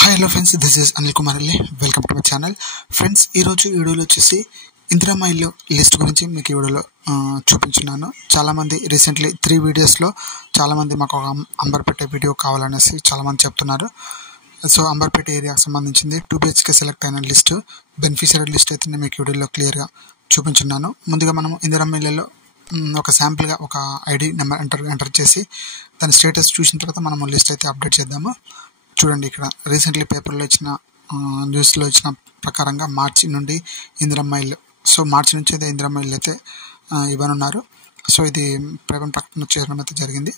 Hi hello friends, this is Anil Kumar Alli. Welcome to my channel. Friends, ఈరోజు వీడియోలో వచ్చేసి ఇందిరమ్మ ఇల్లు లిస్ట్ గురించి మీకు ఈ వీడియోలో చూపించున్నాను. చాలామంది రీసెంట్లీ 3 వీడియోస్లో చాలామంది మాకు ఒక అంబర్పేట వీడియో కావాలనేసి చాలామంది చెప్తున్నారు. సో అంబర్పేట ఏరియాకి సంబంధించింది 2 BHK సెలెక్ట్ అయిన లిస్ట్, బెనిఫిషియరీ లిస్ట్ అయితే నేను మీకు వీడియోలో క్లియర్గా చూపించున్నాను. ముందుగా మనము ఇందిరమ్మ ఇళ్ళలో ఒక శాంపుల్గా ఒక ఐడి నెంబర్ ఎంటర్ చేసి దాని స్టేటస్ చూసిన తర్వాత మనము లిస్ట్ అయితే అప్డేట్ చేద్దాము. చూడండి, ఇక్కడ రీసెంట్లీ పేపర్లో ఇచ్చిన న్యూస్లో ఇచ్చిన ప్రకారంగా మార్చి నుండి ఇందిరమ్మ ఇల్లు, సో మార్చి నుంచి అయితే ఇందిరమ్మ ఇల్లు అయితే ఇవ్వనున్నారు. సో ఇది ప్రకటన చేయడం అయితే జరిగింది.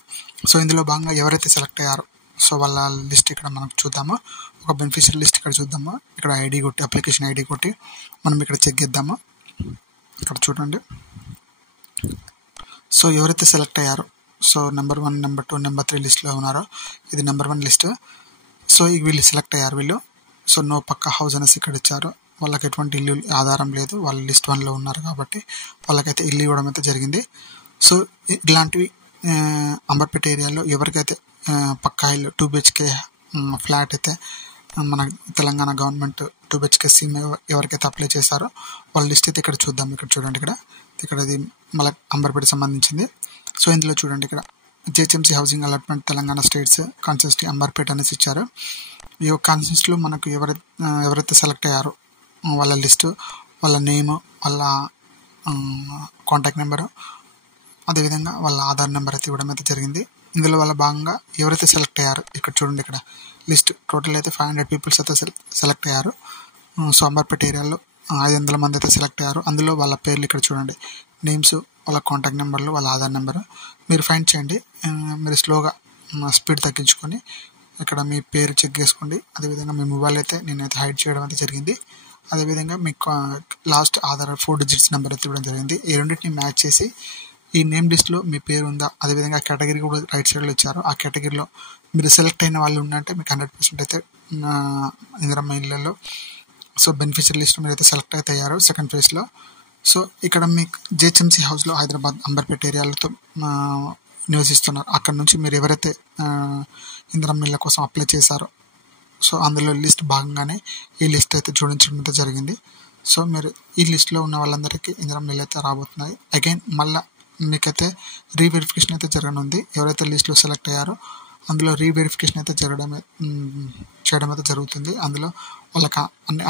సో ఇందులో భాగంగా ఎవరైతే సెలెక్ట్ అయ్యారో సో వాళ్ళ లిస్ట్ ఇక్కడ మనం చూద్దాము. ఒక బెనిఫిషియరీ లిస్ట్ ఇక్కడ చూద్దాము. ఇక్కడ ఐడి కొట్టి, అప్లికేషన్ ఐడి కొట్టి మనం ఇక్కడ చెక్ చేద్దాము. ఇక్కడ చూడండి, సో ఎవరైతే సెలెక్ట్ అయ్యారో సో నెంబర్ 1, నెంబర్ 2, నెంబర్ 3 లిస్ట్లో ఉన్నారో ఇది నెంబర్ 1 లిస్ట్. సో వీళ్ళు సెలెక్ట్ అయ్యారు వీళ్ళు. సో నో పక్కా హౌస్ అనేసి ఇక్కడ ఇచ్చారు. వాళ్ళకి ఎటువంటి ఇల్లు ఆధారం లేదు, వాళ్ళు లిస్ట్ 1లో ఉన్నారు కాబట్టి వాళ్ళకైతే ఇల్లు ఇవ్వడం అయితే జరిగింది. సో ఇలాంటివి అంబర్పేట ఏరియాలో ఎవరికైతే పక్కా ఇల్లు 2 BHK ఫ్లాట్ అయితే మన తెలంగాణ గవర్నమెంట్ 2 BHK స్కీమ్ ఎవరికైతే అప్లై చేశారో వాళ్ళ లిస్ట్ అయితే ఇక్కడ చూద్దాం. ఇక్కడ చూడండి, ఇక్కడ ఇది మళ్ళీ అంబర్పేట సంబంధించింది. సో ఇందులో చూడండి, ఇక్కడ JHMC housing allotment Telangana states constituency Amberpet అనేసి ఇచ్చారు. ఈ కాన్స్టిట్యూన్సీలో మనకు ఎవరైతే సెలెక్ట్ అయ్యారో వాళ్ళ లిస్టు, వాళ్ళ నేము, వాళ్ళ కాంటాక్ట్ నెంబరు, అదేవిధంగా వాళ్ళ ఆధార్ నెంబర్ అయితే ఇవ్వడం అయితే జరిగింది. ఇందులో వాళ్ళ భాగంగా ఎవరైతే సెలెక్ట్ అయ్యారో ఇక్కడ చూడండి, ఇక్కడ లిస్ట్ టోటల్ అయితే 500 పీపుల్స్ అయితే సెలెక్ట్ అయ్యారు. సో అంబర్పేట ఏరియాలో 500 మంది అయితే సెలెక్ట్ అయ్యారు. అందులో వాళ్ళ పేర్లు ఇక్కడ చూడండి, నేమ్స్, వాళ్ళ కాంటాక్ట్ నెంబర్లు, వాళ్ళ ఆధార్ నెంబరు మీరు ఫైండ్ చేయండి. మీరు స్లోగా స్పీడ్ తగ్గించుకొని ఇక్కడ మీ పేరు చెక్ చేసుకోండి. అదేవిధంగా మీ మొబైల్ అయితే నేనైతే హైడ్ చేయడం అయితే జరిగింది. అదేవిధంగా మీకు లాస్ట్ ఆధార్ 4 డిజిట్స్ నెంబర్ అయితే ఇవ్వడం జరిగింది. ఈ రెండింటిని మ్యాచ్ చేసి ఈ నేమ్ లిస్ట్లో మీ పేరు ఉందా, అదేవిధంగా కేటగిరీ కూడా రైట్ సైడ్లో ఇచ్చారు. ఆ కేటగిరీలో మీరు సెలెక్ట్ అయిన వాళ్ళు ఉన్నంటే మీకు 100% అయితే ఇందిరమ్మ ఇళ్ళలో సో బెనిఫిషియరీ లిస్ట్ మీరు అయితే సెలెక్ట్ అయితే అయ్యారు సెకండ్ ఫేజ్లో. సో ఇక్కడ మీకు JHMC హౌస్లో హైదరాబాద్ అంబర్పేట ఏరియాలతో నివసిస్తున్నారు. అక్కడ నుంచి మీరు ఎవరైతే ఇందిరమ్మ ఇళ్ళ కోసం అప్లై చేశారో సో అందులో లిస్ట్ భాగంగానే ఈ లిస్ట్ అయితే జోడించడం అయితే జరిగింది. సో మీరు ఈ లిస్ట్లో ఉన్న వాళ్ళందరికీ ఇందిరమ్మ ఇళ్ళు అయితే రాబోతున్నాయి. అగైన్ మళ్ళీ మీకైతే రీవెరిఫికేషన్ అయితే జరగనుంది. ఎవరైతే లిస్ట్లో సెలెక్ట్ అయ్యారో అందులో రీవెరిఫికేషన్ అయితే చేయడం అయితే జరుగుతుంది. అందులో వాళ్ళకి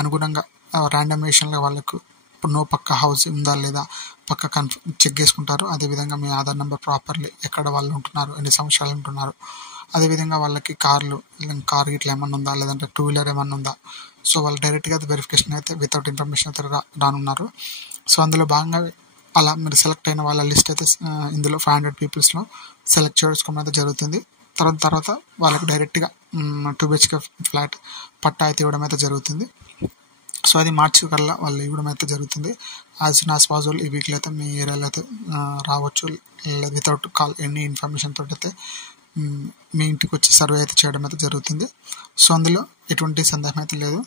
అనుగుణంగా ర్యాండమైజేషన్లో వాళ్ళకు ఇప్పుడు నో పక్కా హౌస్ ఉందా లేదా పక్కా చెక్ చేసుకుంటారు. అదేవిధంగా మీ ఆధార్ నెంబర్ ప్రాపర్లీ ఎక్కడ వాళ్ళు ఉంటున్నారు, ఎన్ని సంవత్సరాలు ఉంటున్నారు, అదేవిధంగా వాళ్ళకి కార్ ఇట్లా ఏమన్నా ఉందా, లేదంటే 2 వీలర్ ఏమన్నా ఉందా, సో వాళ్ళు డైరెక్ట్గా వెరిఫికేషన్ అయితే వితౌట్ ఇన్ఫర్మేషన్ అయితే రానున్నారు. సో అందులో భాగంగా అలా మీరు సెలెక్ట్ అయిన వాళ్ళ లిస్ట్ అయితే ఇందులో 500 పీపుల్స్లో సెలెక్ట్ చేసుకోవడం అయితే జరుగుతుంది. తర్వాత వాళ్ళకి డైరెక్ట్గా 2 BHK ఫ్లాట్ పట్టా అయితే ఇవ్వడం అయితే జరుగుతుంది. సో అది మార్చి కల్లా వాళ్ళు ఇవ్వడం అయితే జరుగుతుంది. యాజ్ సూన్ యాజ్ పాసిబుల్ ఈ వీక్లో అయితే మీ ఏరియాలో అయితే రావచ్చు. వితౌట్ కాల్ ఎనీ ఇన్ఫర్మేషన్ తోటి అయితే మీ ఇంటికి వచ్చి సర్వే అయితే చేయడం అయితే జరుగుతుంది. సో అందులో ఎటువంటి సందేహం అయితే లేదు.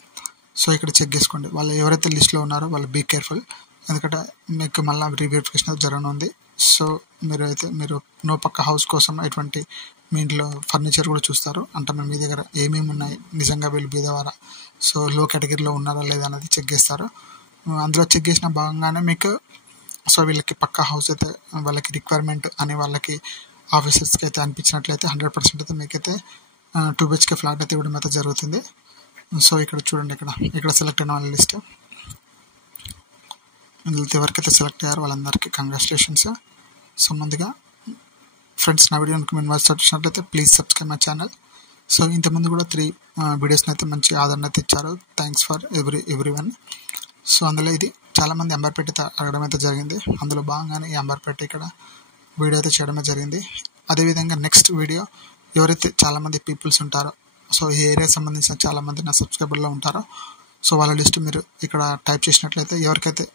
సో ఇక్కడ చెక్ చేసుకోండి, వాళ్ళు ఎవరైతే లిస్ట్లో ఉన్నారో వాళ్ళు బీ కేర్ఫుల్, ఎందుకంటే మీకు మళ్ళీ రీవెరిఫికేషన్ అయితే జరగనుంది. సో మీరు నో పక్క హౌస్ కోసం ఎటువంటి మీ ఇంట్లో ఫర్నిచర్ కూడా చూస్తారు. అంటే మీ దగ్గర ఏమేమి ఉన్నాయి, నిజంగా వీళ్ళు బీదవారా, సో లో కేటగిరీలో ఉన్నారా లేదా అనేది చెక్ చేస్తారు. అందులో చెక్ చేసిన భాగంగానే మీకు సో వీళ్ళకి పక్కా హౌస్ అయితే వాళ్ళకి రిక్వైర్మెంట్ అని వాళ్ళకి ఆఫీసర్స్కి అయితే అనిపించినట్లయితే 100% అయితే మీకైతే 2 BHK ఫ్లాట్ అయితే ఇవ్వడం అయితే జరుగుతుంది. సో ఇక్కడ చూడండి, ఇక్కడ సెలెక్ట్ అయిన వాళ్ళ లిస్ట్, ఇందులో ఎవరికైతే సెలెక్ట్ అయ్యారో వాళ్ళందరికీ కంగ్రాచులేషన్స్. సో ముందుగా ఫ్రెండ్స్, నా వీడియోకి మీరు చూసినట్లయితే please subscribe my channel. So ఇంతకుముందు కూడా 3 వీడియోస్ని అయితే మంచి ఆదరణ అయితే ఇచ్చారు. Thanks for every one. So అందులో ఇది చాలామంది అంబర్పేట అడగడం అయితే జరిగింది. అందులో భాగంగానే ఈ అంబర్పేట ఇక్కడ వీడియో అయితే చేయడమే జరిగింది. అదేవిధంగా నెక్స్ట్ వీడియో ఎవరైతే చాలామంది పీపుల్స్ ఉంటారో సో ఈ ఏరియాకి సంబంధించిన చాలామంది నా సబ్స్క్రైబర్లో ఉంటారో సో వాళ్ళ లిస్ట్ మీరు ఇక్కడ టైప్ చేసినట్లయితే ఎవరికైతే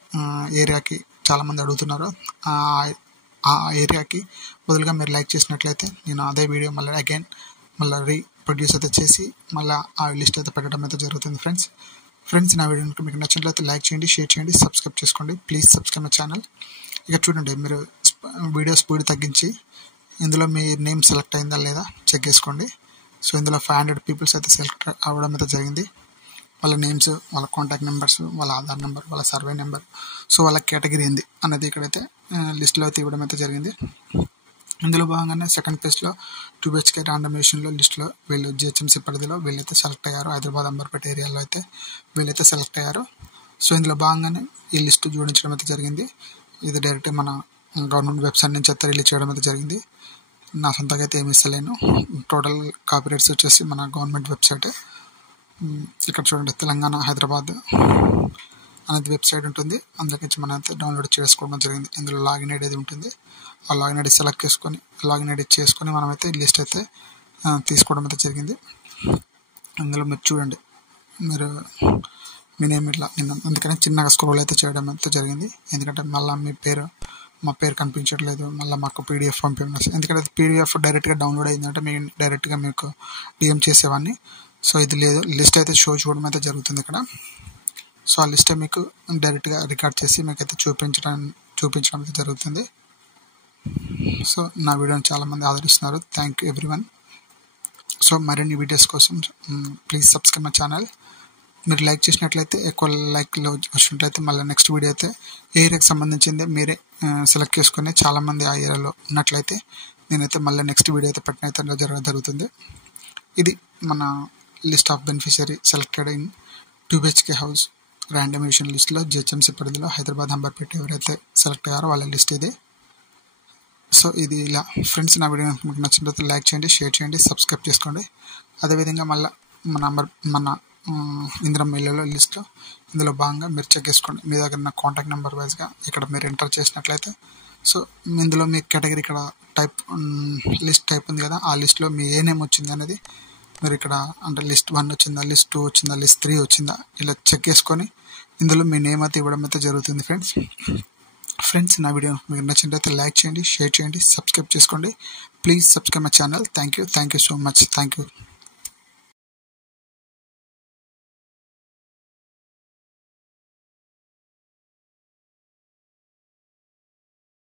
ఏరియాకి చాలామంది అడుగుతున్నారో ఆ ఏరియాకి బదులుగా మీరు లైక్ చేసినట్లయితే నేను అదే వీడియో మళ్ళీ రీప్రొడ్యూస్ అయితే చేసి మళ్ళీ ఆ లిస్ట్ అయితే పెట్టడం అయితే జరుగుతుంది. ఫ్రెండ్స్ నా వీడియో మీకు నచ్చినట్లయితే లైక్ చేయండి, షేర్ చేయండి, సబ్స్క్రైబ్ చేసుకోండి. Please subscribe my channel. ఇక చూడండి, మీరు వీడియో స్పీడ్ తగ్గించి ఇందులో మీ నేమ్ సెలెక్ట్ అయిందా లేదా చెక్ చేసుకోండి. సో ఇందులో 500 పీపుల్స్ అయితే సెలెక్ట్ అవ్వడం అయితే జరిగింది. వాళ్ళ నేమ్స్, వాళ్ళ కాంటాక్ట్ నెంబర్స్, వాళ్ళ ఆధార్ నెంబర్, వాళ్ళ సర్వే నెంబర్, సో వాళ్ళ కేటగిరీ ఏంది అనేది ఇక్కడైతే లిస్ట్లో అయితే ఇవ్వడం అయితే జరిగింది. ఇందులో భాగంగానే సెకండ్ పేజ్లో 2 BHK ర్యాండమైజేషన్లో లిస్ట్లో వీళ్ళు జిహెచ్ఎంసీ పరిధిలో వీళ్ళైతే సెలెక్ట్ అయ్యారు. హైదరాబాద్ అంబర్పేట ఏరియాలో అయితే వీళ్ళైతే సెలెక్ట్ అయ్యారు. సో ఇందులో భాగంగానే ఈ లిస్టు జోడించడం అయితే జరిగింది. ఇది డైరెక్ట్ మన గవర్నమెంట్ వెబ్సైట్ నుంచి అయితే రిలీజ్ చేయడం అయితే జరిగింది. నా సొంతంగా అయితే ఏమి ఇస్తలేను. టోటల్ కాపీరైట్స్ వచ్చేసి మన గవర్నమెంట్ వెబ్సైటే. ఇక్కడ చూడండి, తెలంగాణ హైదరాబాద్ అనేది వెబ్సైట్ ఉంటుంది. అందులోకి మనం అయితే డౌన్లోడ్ చేసుకోవడం జరిగింది. ఇందులో లాగిన్ ఐడి ఉంటుంది. ఆ లాగిన్ ఐడి సెలెక్ట్ చేసుకొని లాగిన్ ఐడి చేసుకొని మనమైతే లిస్ట్ అయితే తీసుకోవడం అయితే జరిగింది. అందులో మీరు చూడండి, మీరు మీ నేమ్ ఇట్లా అందుకని చిన్నగా స్క్రోల్ అయితే చేయడం అయితే జరిగింది. ఎందుకంటే మళ్ళీ మా పేరు కనిపించట్లేదు, మళ్ళీ మాకు పీడిఎఫ్ పంపించాలి. ఎందుకంటే పీడిఎఫ్ డైరెక్ట్గా డౌన్లోడ్ అయిందంటే మేము డైరెక్ట్గా మీకు డిఎం చేసేవాడిని. సో ఇది లేదు, లిస్ట్ అయితే షో చూడడం అయితే జరుగుతుంది ఇక్కడ. సో ఆ లిస్టే మీకు డైరెక్ట్గా రికార్డ్ చేసి మీకైతే చూపించడం అయితే జరుగుతుంది. సో నా వీడియోని చాలామంది ఆదరిస్తున్నారు. Thank you everyone. సో మరిన్ని వీడియోస్ కోసం ప్లీజ్ సబ్స్క్రైబ్ మై ఛానల్. మీరు లైక్ చేసినట్లయితే, ఎక్కువ లైక్లో వచ్చినట్లయితే మళ్ళీ నెక్స్ట్ వీడియో అయితే ఏ ఏరియాకి సంబంధించిందే మీరే సెలెక్ట్ చేసుకుని చాలామంది ఆ ఏరియాలో ఉన్నట్లయితే నేనైతే మళ్ళీ నెక్స్ట్ వీడియో అయితే పెట్టిన అయితే జరుగుతుంది. ఇది మన list of beneficiary selected in 2 BHK house randomisation లిస్ట్లో జిహెచ్ఎంసీ పరిధిలో హైదరాబాద్ అంబర్పేట ఎవరైతే సెలెక్ట్ అయ్యారో వాళ్ళ లిస్ట్ ఇది. సో ఇది ఇలా ఫ్రెండ్స్. నా వీడియో మీకు నచ్చినట్లయితే లైక్ చేయండి, షేర్ చేయండి, సబ్స్క్రైబ్ చేసుకోండి. అదేవిధంగా మళ్ళీ మన ఇందిరమ్మ ఇళ్ళలో లిస్ట్లో ఇందులో భాగంగా మీరు చెక్ చేసుకోండి. మీ దగ్గర నా కాంటాక్ట్ నెంబర్ వైజ్గా ఇక్కడ మీరు ఎంటర్ చేసినట్లయితే, సో ఇందులో మీ కేటగిరీ ఇక్కడ టైప్ లిస్ట్ టైప్ ఉంది కదా, ఆ లిస్ట్లో మీ ఏ నేమ్ వచ్చింది అనేది మీరు ఇక్కడ అంటే లిస్ట్ 1 వచ్చిందా, లిస్ట్ 2 వచ్చిందా, లిస్ట్ 3 వచ్చిందా ఇలా చెక్ చేసుకొని ఇందులో మీ నేమ్ అయితే ఇవ్వడం అయితే జరుగుతుంది ఫ్రెండ్స్. నా వీడియో మీకు నచ్చినట్లయితే లైక్ చేయండి, షేర్ చేయండి, సబ్స్క్రైబ్ చేసుకోండి. Please subscribe my channel. Thank you so much. Thank you.